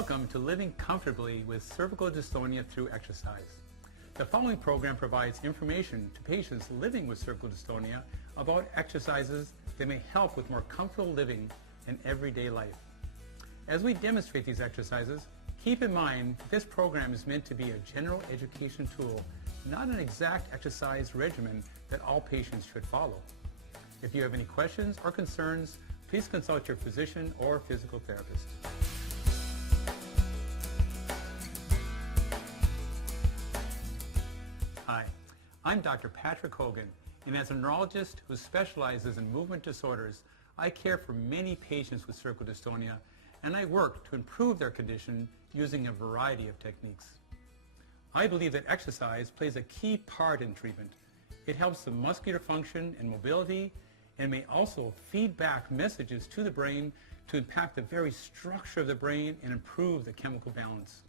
Welcome to Living Comfortably with Cervical Dystonia Through Exercise. The following program provides information to patients living with cervical dystonia about exercises that may help with more comfortable living in everyday life. As we demonstrate these exercises, keep in mind this program is meant to be a general education tool, not an exact exercise regimen that all patients should follow. If you have any questions or concerns, please consult your physician or physical therapist. Hi, I'm Dr. Patrick Hogan, and as a neurologist who specializes in movement disorders, I care for many patients with cervical dystonia, and I work to improve their condition using a variety of techniques. I believe that exercise plays a key part in treatment. It helps the muscular function and mobility, and may also feed back messages to the brain to impact the very structure of the brain and improve the chemical balance.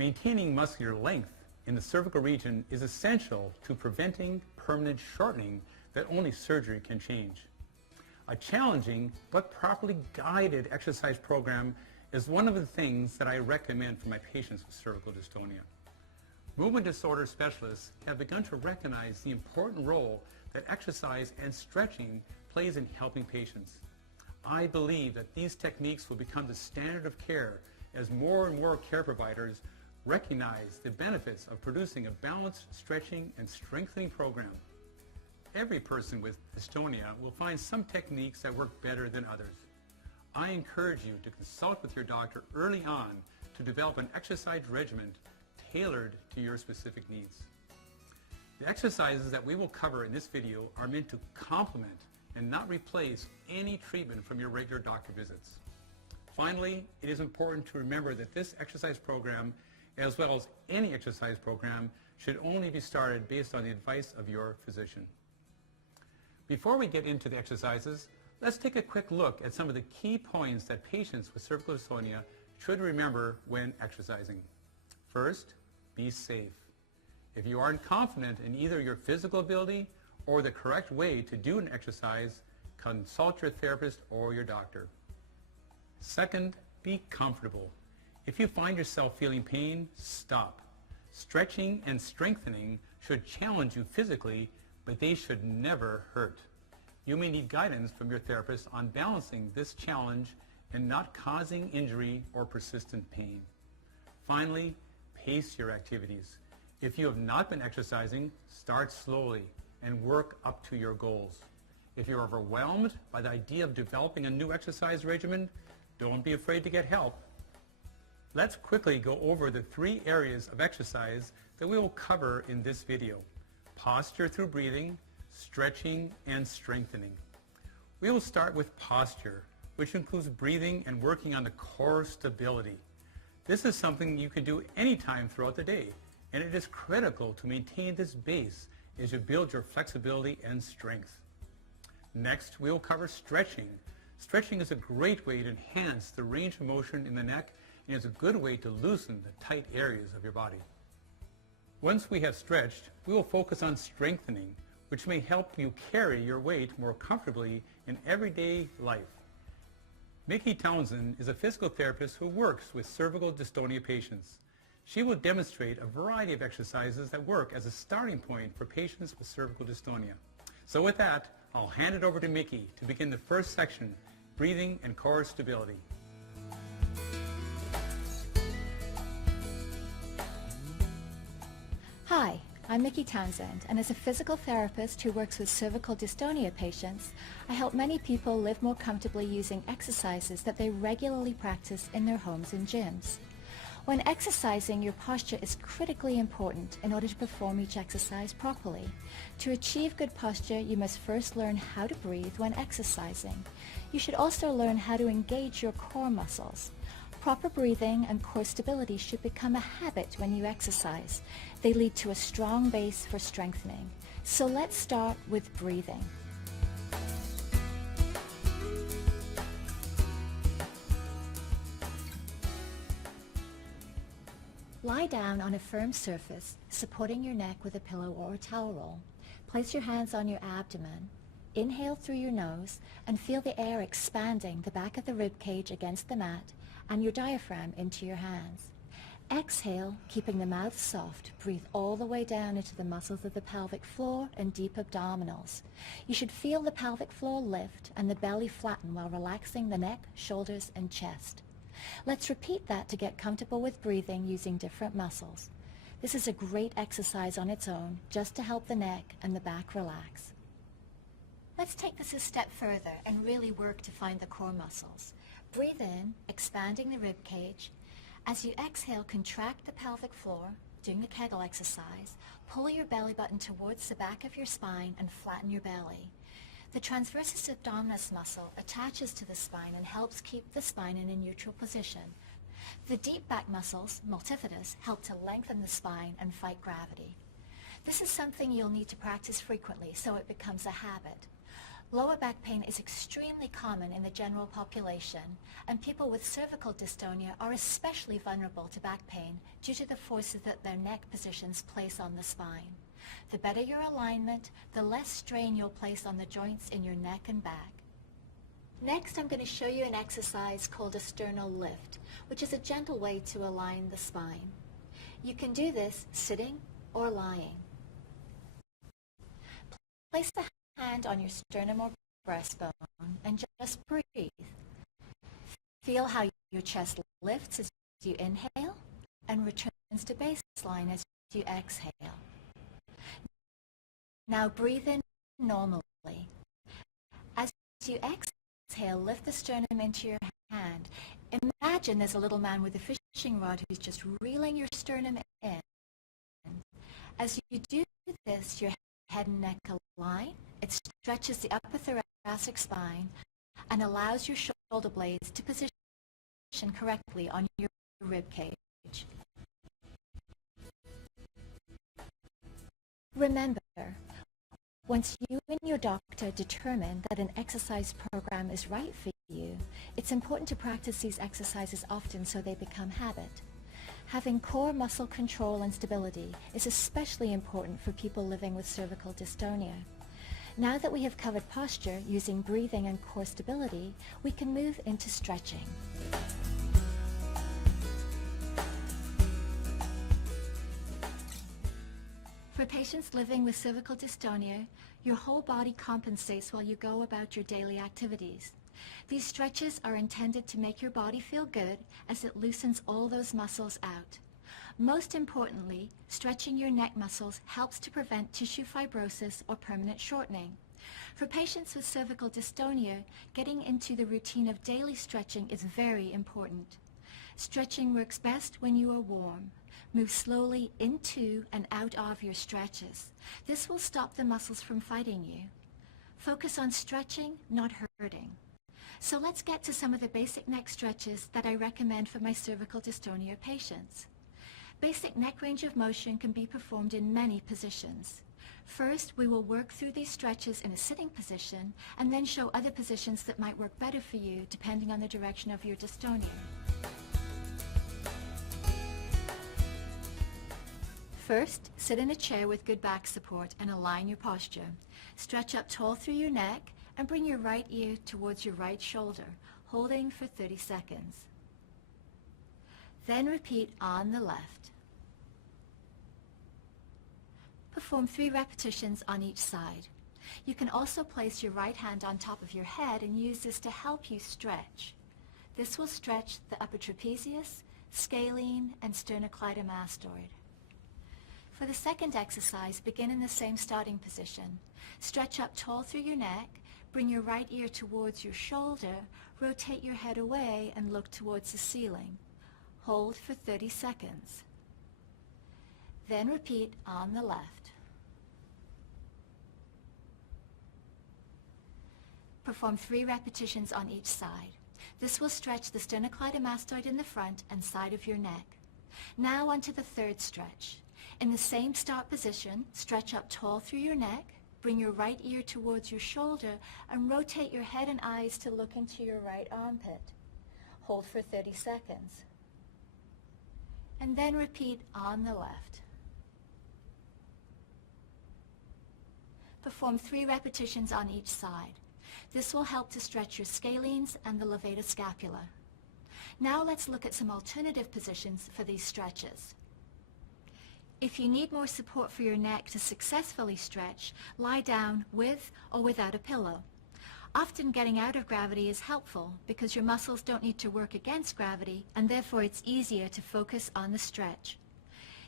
Maintaining muscular length in the cervical region is essential to preventing permanent shortening that only surgery can change. A challenging but properly guided exercise program is one of the things that I recommend for my patients with cervical dystonia. Movement disorder specialists have begun to recognize the important role that exercise and stretching plays in helping patients. I believe that these techniques will become the standard of care as more and more care providers recognize the benefits of producing a balanced stretching and strengthening program. Every person with dystonia will find some techniques that work better than others. I encourage you to consult with your doctor early on to develop an exercise regimen tailored to your specific needs. The exercises that we will cover in this video are meant to complement and not replace any treatment from your regular doctor visits. Finally, it is important to remember that this exercise program, as well as any exercise program, should only be started based on the advice of your physician. Before we get into the exercises, let's take a quick look at some of the key points that patients with cervical dystonia should remember when exercising. First, be safe. If you aren't confident in either your physical ability or the correct way to do an exercise, consult your therapist or your doctor. Second, be comfortable. If you find yourself feeling pain, stop. Stretching and strengthening should challenge you physically, but they should never hurt. You may need guidance from your therapist on balancing this challenge and not causing injury or persistent pain. Finally, pace your activities. If you have not been exercising, start slowly and work up to your goals. If you're overwhelmed by the idea of developing a new exercise regimen, don't be afraid to get help. Let's quickly go over the 3 areas of exercise that we will cover in this video: posture through breathing, stretching, and strengthening. We will start with posture, which includes breathing and working on the core stability. This is something you can do anytime throughout the day, and it is critical to maintain this base as you build your flexibility and strength. Next, we will cover stretching. Stretching is a great way to enhance the range of motion in the neck, and is a good way to loosen the tight areas of your body. Once we have stretched, we will focus on strengthening, which may help you carry your weight more comfortably in everyday life. Mikki Townshend is a physical therapist who works with cervical dystonia patients. She will demonstrate a variety of exercises that work as a starting point for patients with cervical dystonia. So with that, I'll hand it over to Mikki to begin the first section, breathing and core stability. Hi, I'm Mikki Townshend, and as a physical therapist who works with cervical dystonia patients, I help many people live more comfortably using exercises that they regularly practice in their homes and gyms. When exercising, your posture is critically important in order to perform each exercise properly. To achieve good posture, you must first learn how to breathe when exercising. You should also learn how to engage your core muscles. Proper breathing and core stability should become a habit when you exercise. They lead to a strong base for strengthening. So let's start with breathing. Lie down on a firm surface, supporting your neck with a pillow or a towel roll. Place your hands on your abdomen. Inhale through your nose and feel the air expanding the back of the rib cage against the mat and your diaphragm into your hands. Exhale, keeping the mouth soft. Breathe all the way down into the muscles of the pelvic floor and deep abdominals. You should feel the pelvic floor lift and the belly flatten while relaxing the neck, shoulders, and chest. Let's repeat that to get comfortable with breathing using different muscles. This is a great exercise on its own, just to help the neck and the back relax. Let's take this a step further and really work to find the core muscles. Breathe in, expanding the rib cage. As you exhale, contract the pelvic floor, doing the Kegel exercise. Pull your belly button towards the back of your spine and flatten your belly. The transversus abdominis muscle attaches to the spine and helps keep the spine in a neutral position. The deep back muscles, multifidus, help to lengthen the spine and fight gravity. This is something you'll need to practice frequently so it becomes a habit. Lower back pain is extremely common in the general population, and people with cervical dystonia are especially vulnerable to back pain due to the forces that their neck positions place on the spine. The better your alignment, the less strain you'll place on the joints in your neck and back. Next, I'm going to show you an exercise called a sternal lift, which is a gentle way to align the spine. You can do this sitting or lying. Place the hand on your sternum or breastbone and just breathe. Feel how your chest lifts as you inhale and returns to baseline as you exhale. Now breathe in normally. As you exhale, lift the sternum into your hand. Imagine there's a little man with a fishing rod who's just reeling your sternum in. As you do this, your head and neck align. It stretches the upper thoracic spine and allows your shoulder blades to position correctly on your rib cage. Remember, once you and your doctor determine that an exercise program is right for you, it's important to practice these exercises often so they become habit. Having core muscle control and stability is especially important for people living with cervical dystonia. Now that we have covered posture using breathing and core stability, we can move into stretching. For patients living with cervical dystonia, your whole body compensates while you go about your daily activities. These stretches are intended to make your body feel good as it loosens all those muscles out. Most importantly, stretching your neck muscles helps to prevent tissue fibrosis or permanent shortening. For patients with cervical dystonia, getting into the routine of daily stretching is very important. Stretching works best when you are warm. Move slowly into and out of your stretches. This will stop the muscles from fighting you. Focus on stretching, not hurting. So let's get to some of the basic neck stretches that I recommend for my cervical dystonia patients. Basic neck range of motion can be performed in many positions. First, we will work through these stretches in a sitting position and then show other positions that might work better for you depending on the direction of your dystonia. First, sit in a chair with good back support and align your posture. Stretch up tall through your neck and bring your right ear towards your right shoulder, holding for 30 seconds. Then repeat on the left. Perform 3 repetitions on each side. You can also place your right hand on top of your head and use this to help you stretch. This will stretch the upper trapezius, scalene, and sternocleidomastoid. For the second exercise, begin in the same starting position. Stretch up tall through your neck, bring your right ear towards your shoulder, rotate your head away and look towards the ceiling. Hold for 30 seconds. Then repeat on the left. Perform 3 repetitions on each side. This will stretch the sternocleidomastoid in the front and side of your neck. Now onto the third stretch. In the same start position, stretch up tall through your neck, bring your right ear towards your shoulder, and rotate your head and eyes to look into your right armpit. Hold for 30 seconds. And then repeat on the left. Perform 3 repetitions on each side. This will help to stretch your scalenes and the levator scapula. Now let's look at some alternative positions for these stretches. If you need more support for your neck to successfully stretch, lie down with or without a pillow. Often getting out of gravity is helpful because your muscles don't need to work against gravity, and therefore it's easier to focus on the stretch.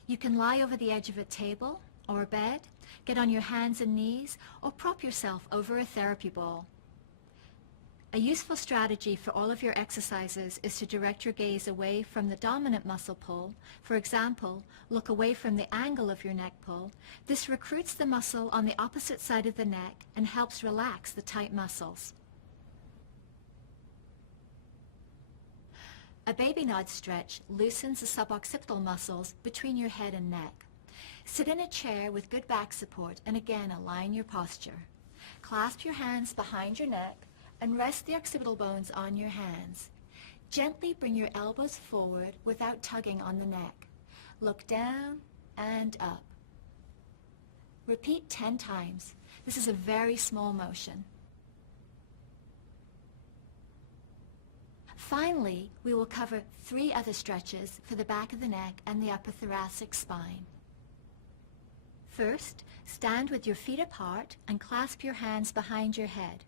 You can lie over the edge of a table or a bed, get on your hands and knees, or prop yourself over a therapy ball. A useful strategy for all of your exercises is to direct your gaze away from the dominant muscle pull. For example, look away from the angle of your neck pull. This recruits the muscle on the opposite side of the neck and helps relax the tight muscles. A baby nod stretch loosens the suboccipital muscles between your head and neck. Sit in a chair with good back support and again align your posture. Clasp your hands behind your neck and rest the occipital bones on your hands. Gently bring your elbows forward without tugging on the neck. Look down and up. Repeat 10 times. This is a very small motion. Finally, we will cover 3 other stretches for the back of the neck and the upper thoracic spine. First, stand with your feet apart and clasp your hands behind your head.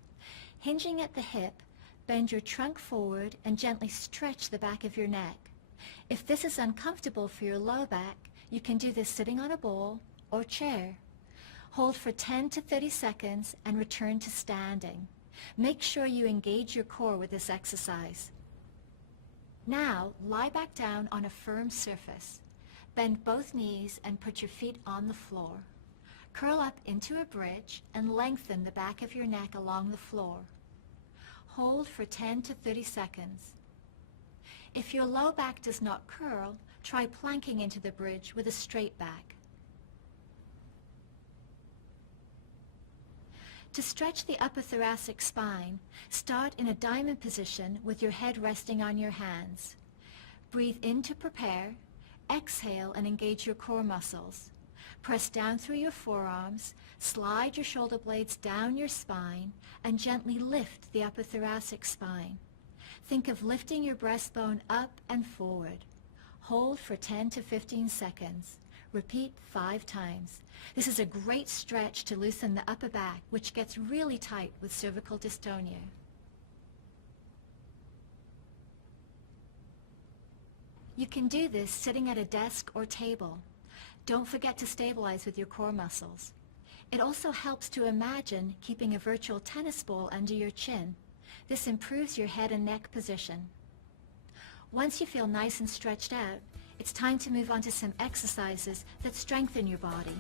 Hinging at the hip, bend your trunk forward and gently stretch the back of your neck. If this is uncomfortable for your low back, you can do this sitting on a ball or chair. Hold for 10 to 30 seconds and return to standing. Make sure you engage your core with this exercise. Now, lie back down on a firm surface. Bend both knees and put your feet on the floor. Curl up into a bridge and lengthen the back of your neck along the floor. Hold for 10 to 30 seconds. If your low back does not curl, try planking into the bridge with a straight back. To stretch the upper thoracic spine, start in a diamond position with your head resting on your hands. Breathe in to prepare. Exhale and engage your core muscles. Press down through your forearms, slide your shoulder blades down your spine, and gently lift the upper thoracic spine. Think of lifting your breastbone up and forward. Hold for 10 to 15 seconds. Repeat 5 times. This is a great stretch to loosen the upper back, which gets really tight with cervical dystonia. You can do this sitting at a desk or table. Don't forget to stabilize with your core muscles. It also helps to imagine keeping a virtual tennis ball under your chin. This improves your head and neck position. Once you feel nice and stretched out, it's time to move on to some exercises that strengthen your body.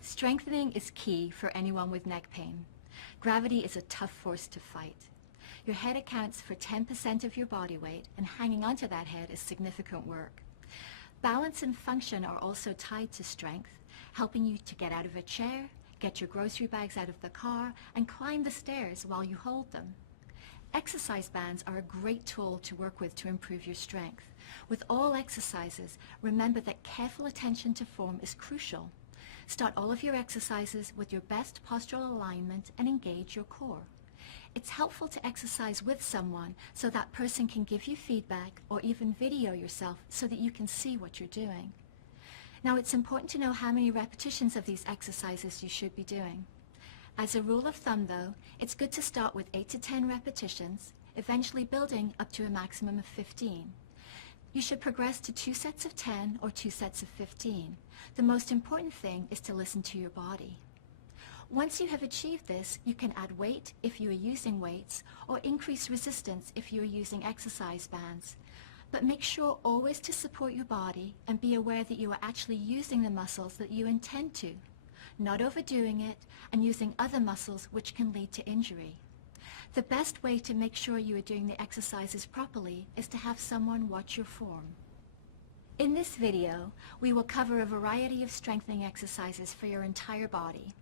Strengthening is key for anyone with neck pain. Gravity is a tough force to fight. Your head accounts for 10% of your body weight, and hanging onto that head is significant work. Balance and function are also tied to strength, helping you to get out of a chair, get your grocery bags out of the car, and climb the stairs while you hold them. Exercise bands are a great tool to work with to improve your strength. With all exercises, remember that careful attention to form is crucial. Start all of your exercises with your best postural alignment and engage your core. It's helpful to exercise with someone so that person can give you feedback or even video yourself so that you can see what you're doing. Now, it's important to know how many repetitions of these exercises you should be doing. As a rule of thumb, though, it's good to start with 8 to 10 repetitions, eventually building up to a maximum of 15. You should progress to 2 sets of 10 or 2 sets of 15. The most important thing is to listen to your body. Once you have achieved this, you can add weight if you are using weights or increase resistance if you are using exercise bands. But make sure always to support your body and be aware that you are actually using the muscles that you intend to, not overdoing it and using other muscles which can lead to injury. The best way to make sure you are doing the exercises properly is to have someone watch your form. In this video, we will cover a variety of strengthening exercises for your entire body.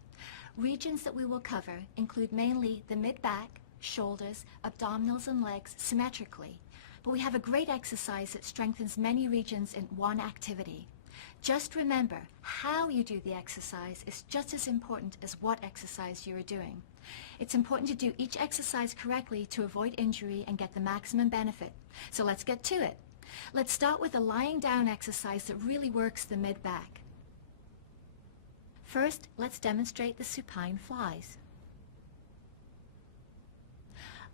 Regions that we will cover include mainly the mid-back, shoulders, abdominals, and legs symmetrically, but we have a great exercise that strengthens many regions in one activity. Just remember, how you do the exercise is just as important as what exercise you are doing. It's important to do each exercise correctly to avoid injury and get the maximum benefit. So let's get to it. Let's start with a lying down exercise that really works the mid-back. First, let's demonstrate the supine flies.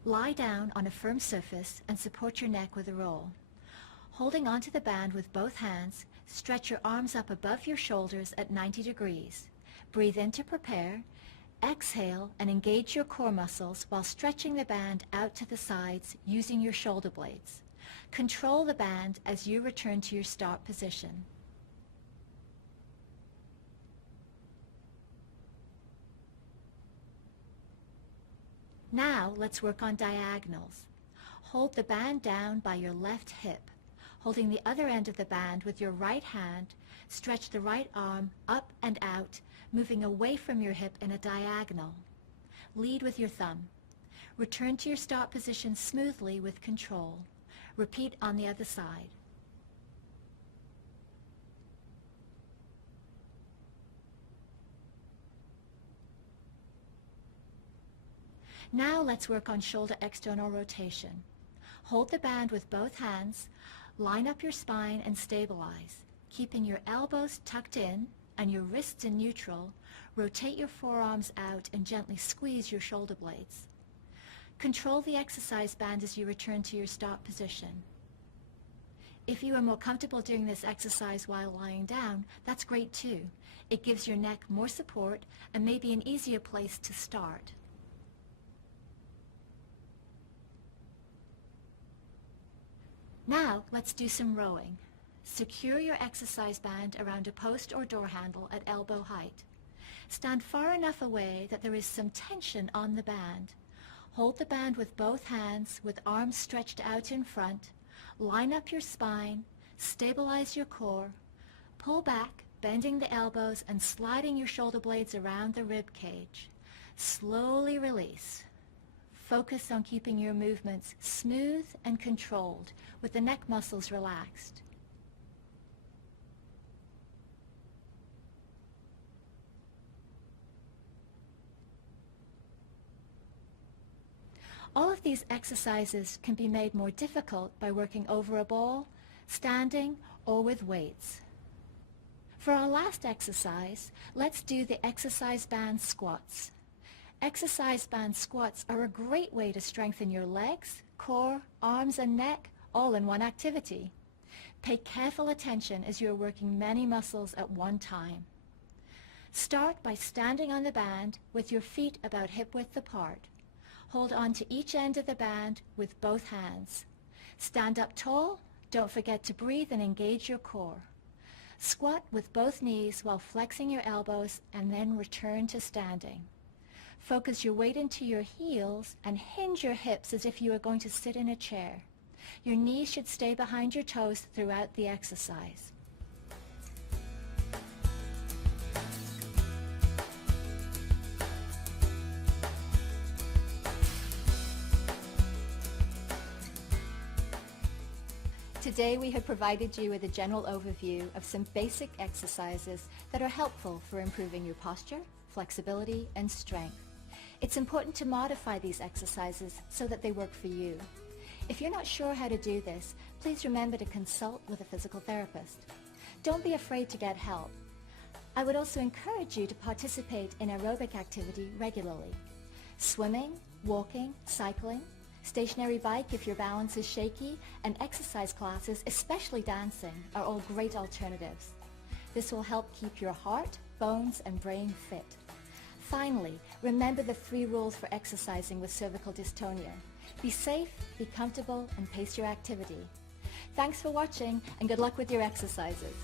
Lie down on a firm surface and support your neck with a roll. Holding onto the band with both hands, stretch your arms up above your shoulders at 90 degrees. Breathe in to prepare. Exhale and engage your core muscles while stretching the band out to the sides using your shoulder blades. Control the band as you return to your start position. Now let's work on diagonals. Hold the band down by your left hip. Holding the other end of the band with your right hand, stretch the right arm up and out, moving away from your hip in a diagonal. Lead with your thumb. Return to your start position smoothly with control. Repeat on the other side. Now let's work on shoulder external rotation. Hold the band with both hands, line up your spine and stabilize. Keeping your elbows tucked in and your wrists in neutral, rotate your forearms out and gently squeeze your shoulder blades. Control the exercise band as you return to your start position. If you are more comfortable doing this exercise while lying down, that's great too. It gives your neck more support and may be an easier place to start. Now let's do some rowing. Secure your exercise band around a post or door handle at elbow height. Stand far enough away that there is some tension on the band. Hold the band with both hands with arms stretched out in front. Line up your spine, stabilize your core, pull back, bending the elbows and sliding your shoulder blades around the rib cage. Slowly release. Focus on keeping your movements smooth and controlled with the neck muscles relaxed. All of these exercises can be made more difficult by working over a ball, standing, or with weights. For our last exercise, let's do the exercise band squats. Exercise band squats are a great way to strengthen your legs, core, arms, and neck all in one activity. Pay careful attention as you are working many muscles at one time. Start by standing on the band with your feet about hip width apart. Hold on to each end of the band with both hands. Stand up tall. Don't forget to breathe and engage your core. Squat with both knees while flexing your elbows and then return to standing. Focus your weight into your heels and hinge your hips as if you are going to sit in a chair. Your knees should stay behind your toes throughout the exercise. Today we have provided you with a general overview of some basic exercises that are helpful for improving your posture, flexibility, and strength. It's important to modify these exercises so that they work for you. If you're not sure how to do this, please remember to consult with a physical therapist. Don't be afraid to get help. I would also encourage you to participate in aerobic activity regularly. Swimming, walking, cycling, stationary bike if your balance is shaky, and exercise classes, especially dancing, are all great alternatives. This will help keep your heart, bones, and brain fit. Finally, remember the 3 rules for exercising with cervical dystonia. Be safe, be comfortable, and pace your activity. Thanks for watching, and good luck with your exercises.